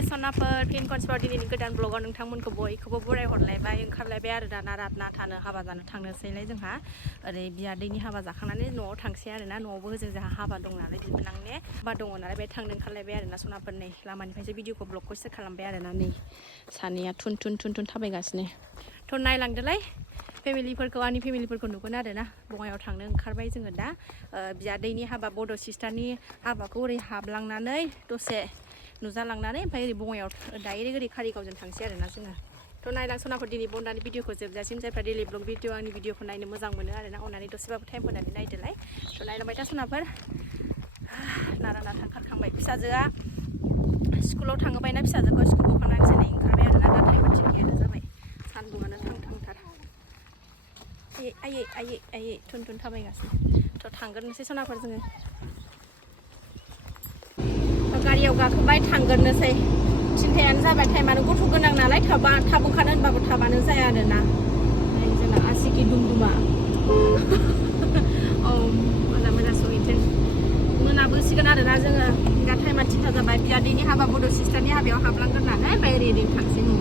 हाय सनाफोर फिन खनसेबाव दिनैनि गोदान ब्लगाव नोंथांमोनखौ बयखौबो बराय हरलायबाय ओंखारलायबाय आरो दाना रातना थानो हाबा जानो थांनोसैलाय जोंहा ओरै बियादैनि हाबा जाखांनानै न'आव थांसै आरोना न'आवबो होजों जोंहा हाबा दं नालाय बिबोनां ने हाबा दङ नालाय बे थांनो ओंखारलायबाय आरोना सनाफोर नै लामानिफ्रायसो भिडिअखौ ब्लगखौ सेयार खालामबाय आरोना नै सानैया थुन थुन थाबायगासिनो थ' नायलांदोलाय फेमिलिफोरखौ आंनि फेमिलिफोरखौ नुगोन आरोना बङाइयाव थांनो ओंखारबाय जोङो दा बियादैनि हाबा बड' सिस्टारनि हाबाखौ ओरै हाबलांनानै दसे नुजालांनानै ओमफ्राय ओरै बङाइयाव डाइरेक्ट ओरै कारिगावजों थांसै आरोना जोङो थ' नायलां सनाफोर दिनै बन्दानि भिडिअखौ जोबजासिम जायफ्रा डेलि ब्लग भिडिअ आंनि भिडिअखौ नायनो मोजां मोनो आरोना अननानै दसेबाबो टाइम होनानै नायदोलाय थ' नायलांबाय था सनाफोर नारा नाथा ओंखारखांबाय फिसाजोआ स्कुलाव थाङोबायना फिसाजोखौ स्कुल गखांनानैसो नै ओंखारबाय आरोना दा टाइमा थिगैनो जाबाय सान्दुङानो थांथार आयै थुन थाबायगासिनो थ' थांग्रोनोसै सनाफोर जोङो गारियाव गाखोबाय थांग्रोनोसै सिन्थायानो जाबाय टाइमानो गथ' गोनां नालाय थाब ओंखारनो होनबाबो थाबानो जाया आरोना जोंना आसिगि दुमदुमा औ मोजां सहैथों मोनाबोसिगोन आरोना जोङो दा टाइमा थिथा जाबाय बियादैनि हाबा बड' सिस्टारनि हाबायाव हाबलांग्रोनानै ओमफ्राय ओरै थांसै न'आव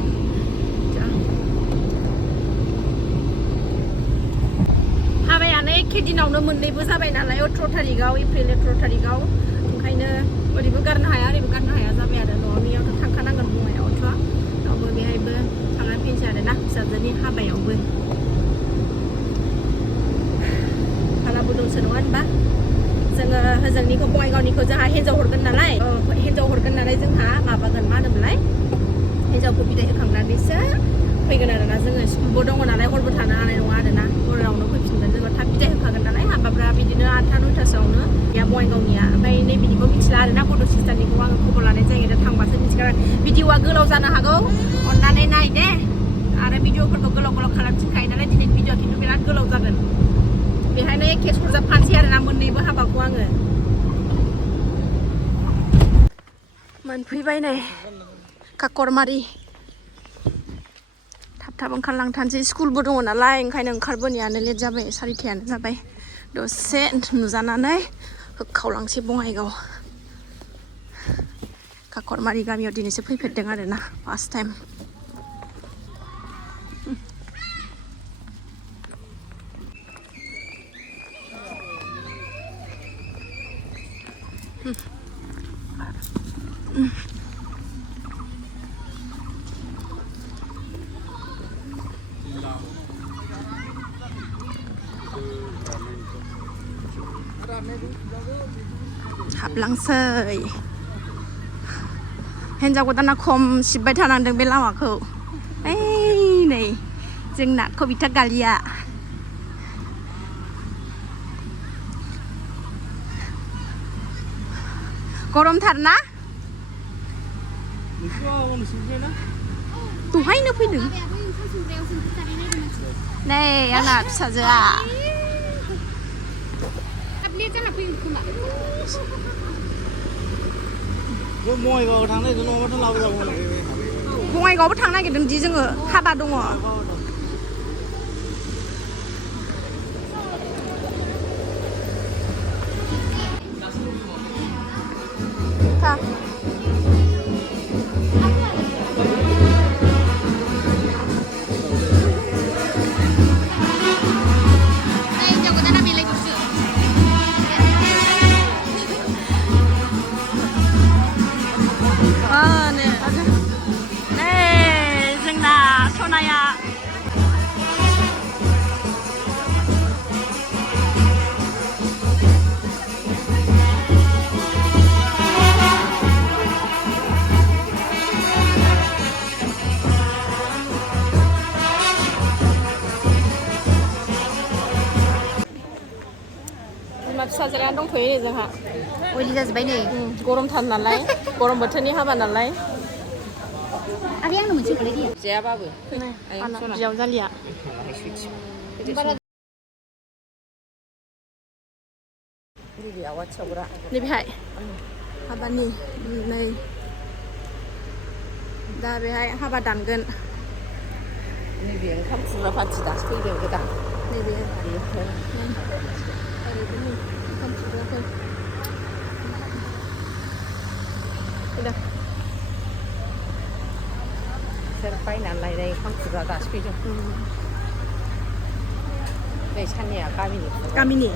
हाबायानो एखे दिनावनो मोननैबो जाबाय नालाय 18 थारिखआव एप्रिल 18 थारिखआव ओंखायनो ओरैबो गारनो हाया ओरैबो गारनो हाया जाबाय आरो न'नियावथ' थांखानांगोन बङाइयावथ' रावबो बेहायबो थांनानै फैनोसै आरोना फिसाजोनि हाबायावबो फालाबो दंसो नङा होनबा जोङो होजोंनिखौ बङाइगावनिखौ जोंहा हिन्जाव हरगोन नालाय जोंहा माबागोन मा होनोमोनलाय हिन्जावखौ बिदाय होखांनानैसो फैगोन आरोना जोङो स्कुलबो दङ नालाय हरबो थानो हानाय नङा आरोना हरावनो फैफिनगोन जोङो थाब बिदाय होखागोन नालाय हाबाफ्रा बिदिनो 8था 9थासोआवनो या बङाइगावनिया ओमफ्राय नैबेनिखौ मिथिला आरोना बड' सिस्टारनिखौ आङो खबर लानाय जायो दा थांबासो मिथिगोन भिडिअआ गोलाव जानो हागौ अननानै नाय दे आरो भिडिअफोरखौ गोलाव खालामफिनखायो नालाय दिनैनि भिडिअआ खिन्थु बिराद गोलाव जागोन बेहायनो एखे सरजाबफानोसै आरोना मोननैबो हाबाखौ आङो मोनफैबाय नै काकरमारि थाब ओंखारलांथारसै स्कुलबो दङ नालाय ओंखायनो ओंखारबोनायानो लेट जाबाय 4थायानो जाबाय दसे नुजानानै होखावलांसै बङाइगाव काकरमारि गामियाव दिनैसो फैफेरदों आरोना फार्स्ट टाइम हाबलांसै हिन्जाव गोदाना खम सिबबाय थानांदों बे लामाखौ नै जोंना कबिता गालिया गरमथार ना दहायनो फैदों नै आंना फिसाजोआ बङाइगावबो थांनो नागिरदों दि जोङो हाबा दङ जोंना सनाया फिसाजोआ दंथ'यो नै जोंहा अइलि जाजोब्बाय नै गरमथार नालाय गरम बोथोरनि हाबा नालाय आरो आंनो मोनसे हरलाय जायाबाबो बियाव जालिया नैबेहाय हाबानि नै दा बेहाय हाबा दानगोन नैबे ओंखाम खुरग्रा पार्टि दासो फैदों गोदान नैबे ओंखाम खुरग्राफोर बिसोर बायनानै लायनाय ओंखामखौबो दासो फैदों नै साननिया गामिनि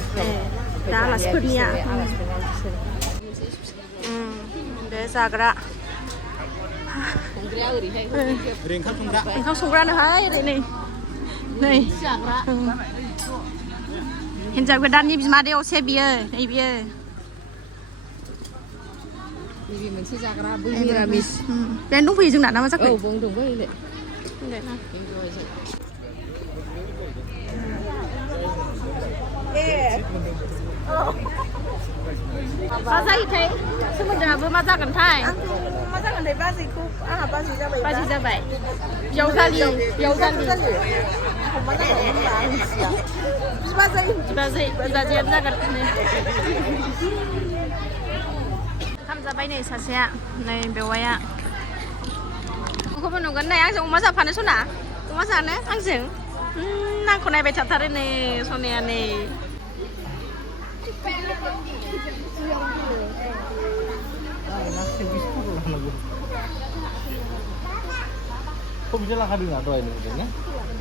दा आलासिफोरनिया बे जाग्रा ओंखाम संग्रानोहाय ओरै नै हिन्जाव गोदाननि बिमादै असे बियो नै बियो नैबे मोनसे जाग्रा बै मिरामिस बेनो दंफैयो जोंना ना मा जाखो? औ बावनो दंबो ओइलाय मा जायोथाय सोमोन्दोआबो मा जागोनथाय मा जागोनथाय बाजैखौ आंहा बाजै जाबाय बाजै जाबाय बियावजालि मा जागोन होनबा आं मिथिया बिबाजैयाबो जागोन ओंखाम जाबाय नै सासेया नै बेवाया खबर नुगोन नै आंजों अमा जाफानो सना अमा जानो आंजों आंखौ नायबाय थाथारो नै सनाया नै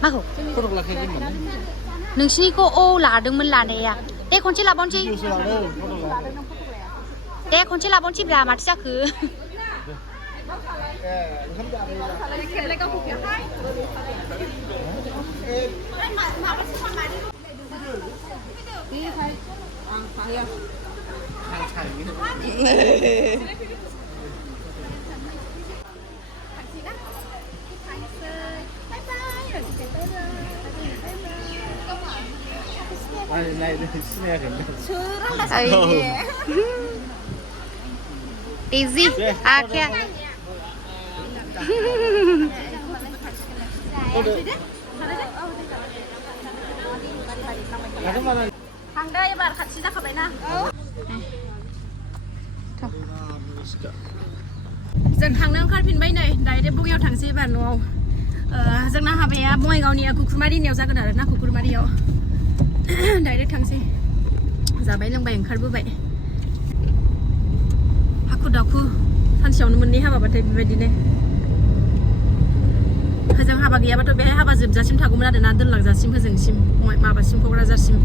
माखौ नोंसिनिखौ लादोंमोन लानाया दे खनसे लाबावनोसै दे खनसे लाबावनोसै ब्रा माथो जाखो Easy, akhir. थांदो एबार खाथि जाखाबायना जों थांनो ओंखारफिनबाय नै डाइरेक्ट बङाइयाव थांसै एबार न'आव जोंना हाबाया बङाइगावनिया कुकुरमारिनियाव जागोन आरो ना कुकुरमारियाव डाइरेक्ट थांसै जाबाय लोंबाय ओंखारबोबाय हाखु दाखु सानसेयावनो मोननै हाबाबाथाय बेबायदिनो होजों हाबा गैयाबाथ' बेहाय हाबा जोबजासिम थागौमोन आरो ना दोनलांजासिम होजोंसिम माबासिम क'क्राझारसिम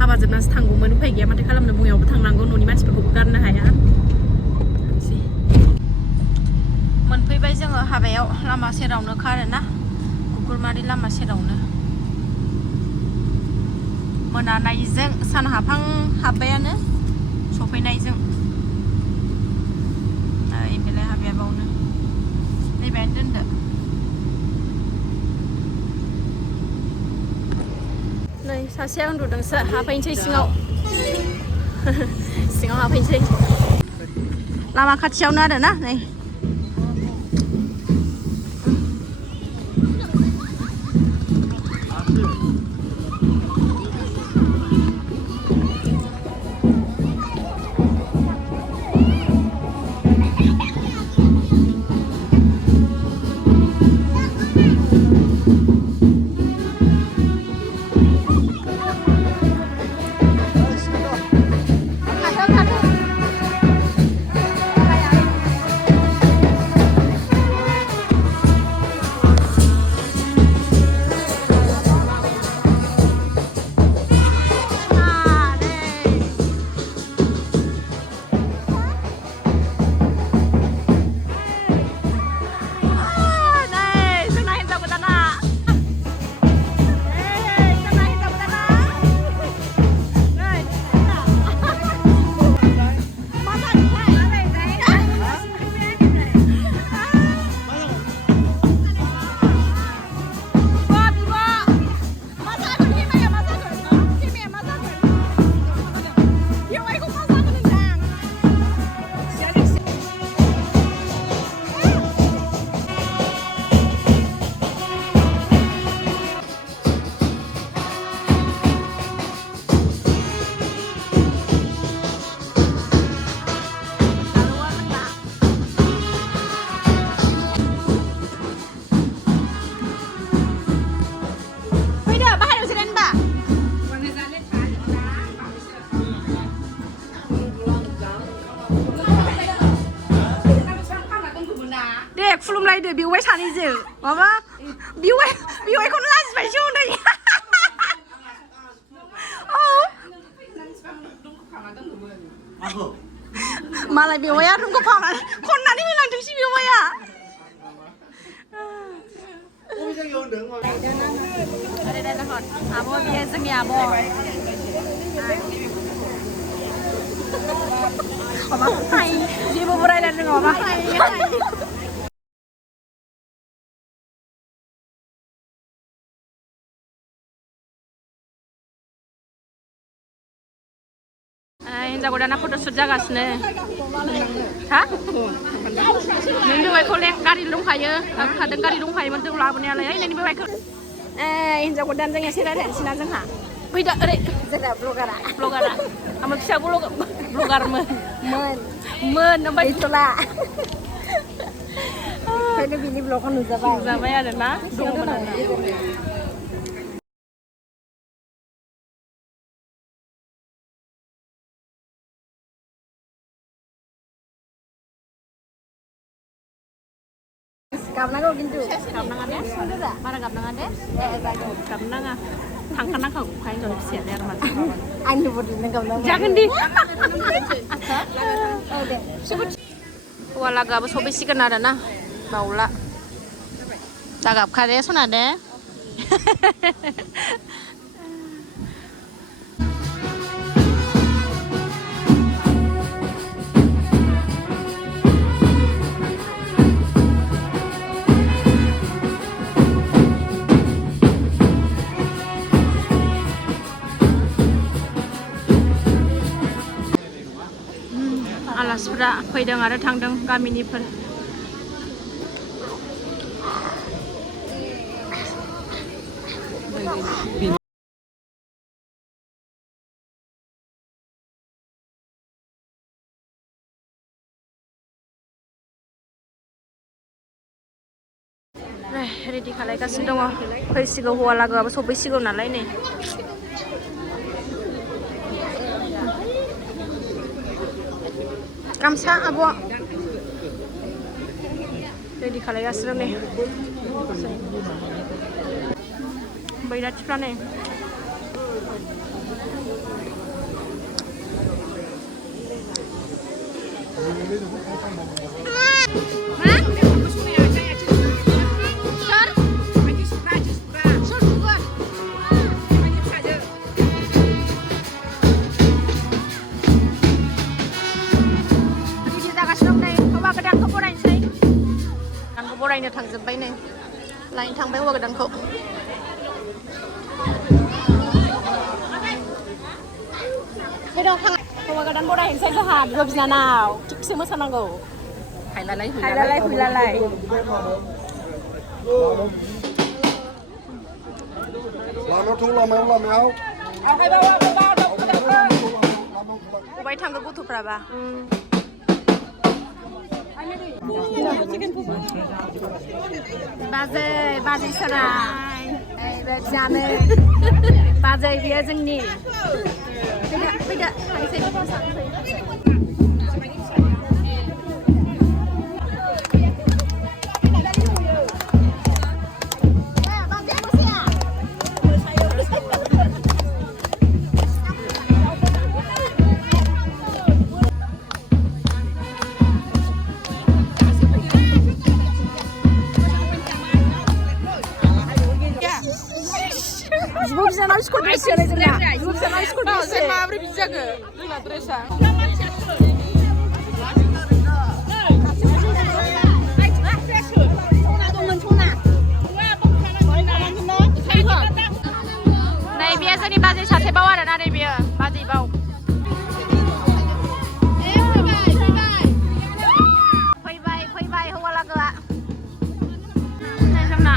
हाबा जोबनासो थांगौमोन उफाय गैया माथो खालामनो बङाइयावबो थांनांगौ न'नि मानसिफोरखौबो गारनो हाया मोनफैबाय जोङो हाबायाव लामा सेरावनोखा आरोना कुकुरमारि लामा सेरावनो मोनानायजों सान हाबबायानो सफैनायजों बेलाय हाबाया बावनो नैबेहायनो दोनदो नै सासेया उन्दुदोंसो हाबफैनोसै सिङाव हाबफैनोसै लामा खाथियावनो आरोना नै เด็กฟลุมไรเดบิวไว้ชานี่จือมาปะบิวไว้คนล่าสไปช่วงไหนมาอะไรบิวไว้อะทุกคนพอแล้วคนนั้นที่มีหลังถึงชีบิวไว้อะได้ละคนอาโบเบียสังยาโบออกมาไทยชีบุบไรนั่นนึงออกมาไทยहिन्जावगोदाना फट'शुट जागासिनो हा नोंनि बेवाइखौ गारि दंखायो लाबोखादों गारि दंखायोमोन जों लाबोनायालाय नोंनि बेवाइखौ हिन्जाव गोदान जों एसे रायज्लायनोसै ना जोंहा फैदो ओरै जोंना ब्लगारा आंबो फिसा ब्लगारमोन ओमफ्राय गैथ'ला ओंखायनो बिनि ब्लगखौ नुजाबाय आरो ना दङमोन गाबनांगौ खिन्थु गाबनाङा दे बारा गाबनाङा दे गाबनाङा थांखानांगौ खाय न'नि फिसायालाय आरो माथो आंनि बदिनो गाबनांगौ जागोन दे हौवा लागाबो सफैसिगोन आरो ना बावला दा गाबखादे सना दे आलासिफोरा फैदों आरो थांदों गामिनिफोर रेडि खालायगासिनो दङ फैसिगौ हौवा लागोआबो सफैसिगौ नालाय नै गामसा आब' रेडि खालायगासिनो नै बैराथिफ्रा नै बरायनो थांजोब्बाय नै लायनो थांबाय हौवा गोदानखौ हौवा गोदान बरायहैनोसै जोंहा बिब' बिनानाव थिगसे मोसानांगौ हायलालाय फैलालाय लामायाव अबाय थांगौ गथ'फ्राबा बाजै साराय जानो बाजै बियो जोंनि फैदो बिब' बिनानाव स्कुल ड्रेस जोंना बिब' बिनानाव स्कुल ड्रेस माब्रै बिदि जाखो जोंना ड्रेसा नै बेयो जोंनि बाजै सासे बाव आरोना नै बेयो बाजै बाव फैबाय हौवा लागोआ जोंना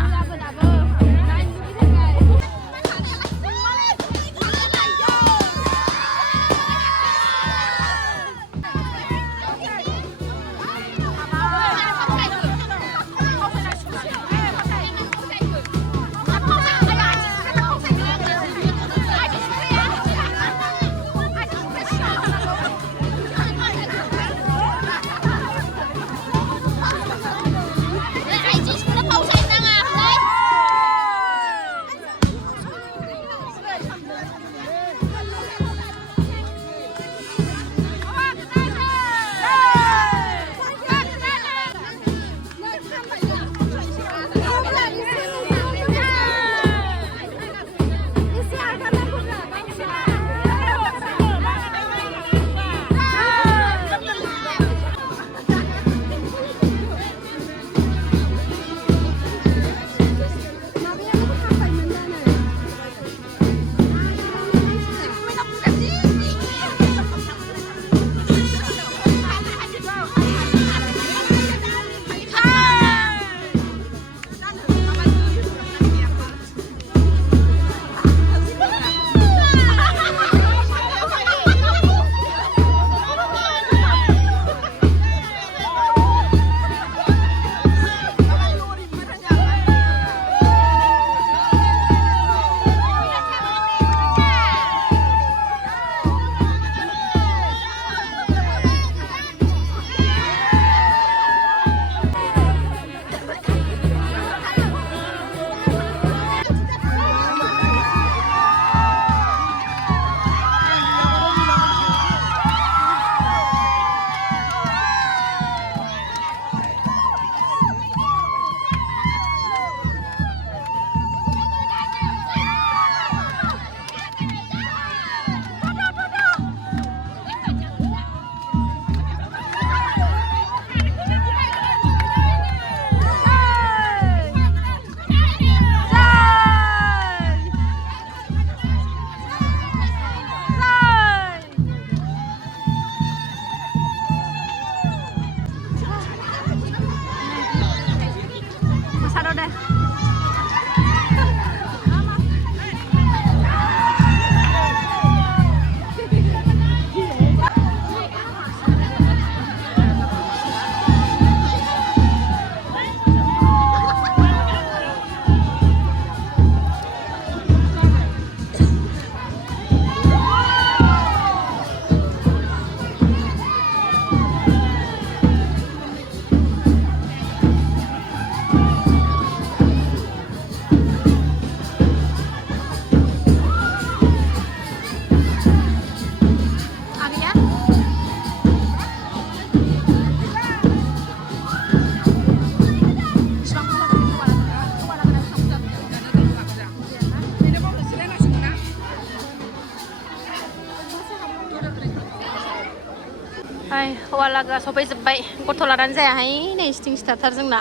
हौवा लागा सफैजोब्बाय गथ' लानानै जायाहाय नै स्टिं स्टार्टार जोंना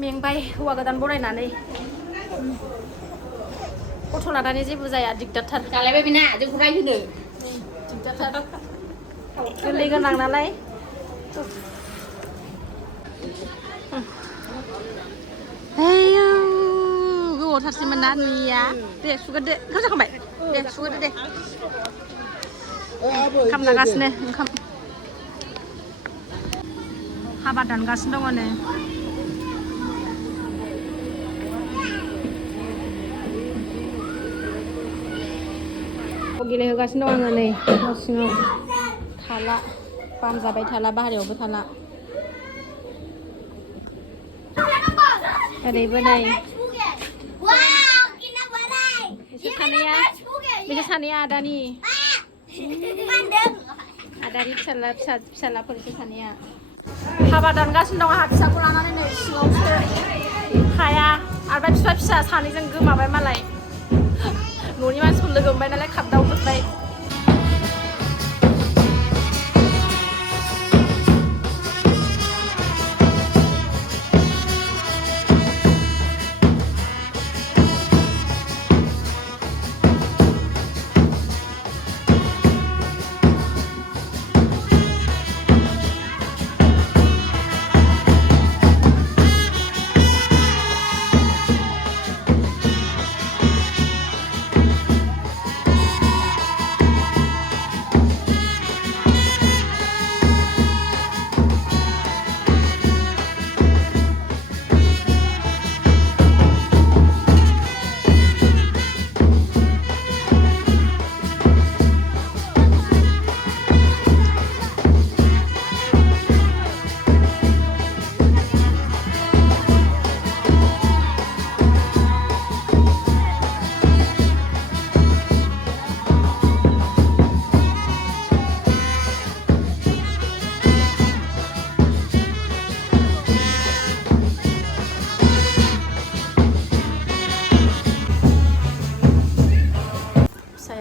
मेंबाय हौवा गोदान बरायनानै गथ' लानानै जेबो जाया दिगदारथार जालायबाय बेना जोंखौ रायहोनो दिगदारथार गोरलै गोनां नालाय गोबावथारसैमोन ना नुयिया दे सुगारदो ओंखाम जाखांबाय दे सुगारदो दे ओंखाम जागासिनो ओंखाम हाबा दानगासिनो दङ नै गेलेहोगासिनो दं आङो नै न' सिङाव थाला बाम जाबाय थाला बाहेरायावबो थाला ओरैबो नै बिसोर सानैया आदानि फिसालाफोर बिसोर सानैया हाबा दानगासिनो दं आंहा फिसाखौ लानानै नै सिङावसो हाया आरो बिफा फिसा सानैजों गोमाबाय मालाय न'नि मानसिफोर लोगो मोनबाय नालाय खाबदावजोब्बाय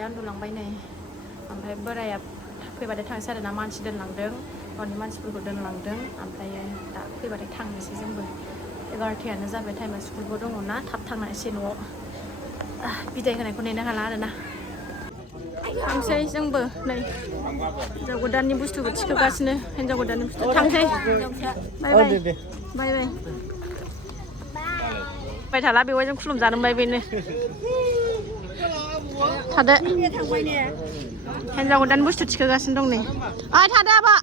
उन्दुलांबाय नै ओमफ्राय बोराया फैबाथाय थांसै आरोना मानसि दोनलांदों न'नि मानसिफोरखौ दोनलांदों ओमफ्राय दा फैबाथाय थांनोसै जोंबो 11थायानो जाबाय टाइमा स्कुलबो दङ ना थाब थांनोसै न'आव बिदाय होनायखौ नेनो हाला आरोना थांसै जोंबो नै हिन्जाव गोदाननि बुस्थुखौ थिखोगासिनो हिन्जाव गोदाननि बुस्थु थांसै बाय बाय बाय बाय बाय थाला बेवाइजों खुलुमजानो मोनबाय बेनो थादो हिन्जाव गोदान बुस्थु थिखोगासिनो दं नै थादो आबा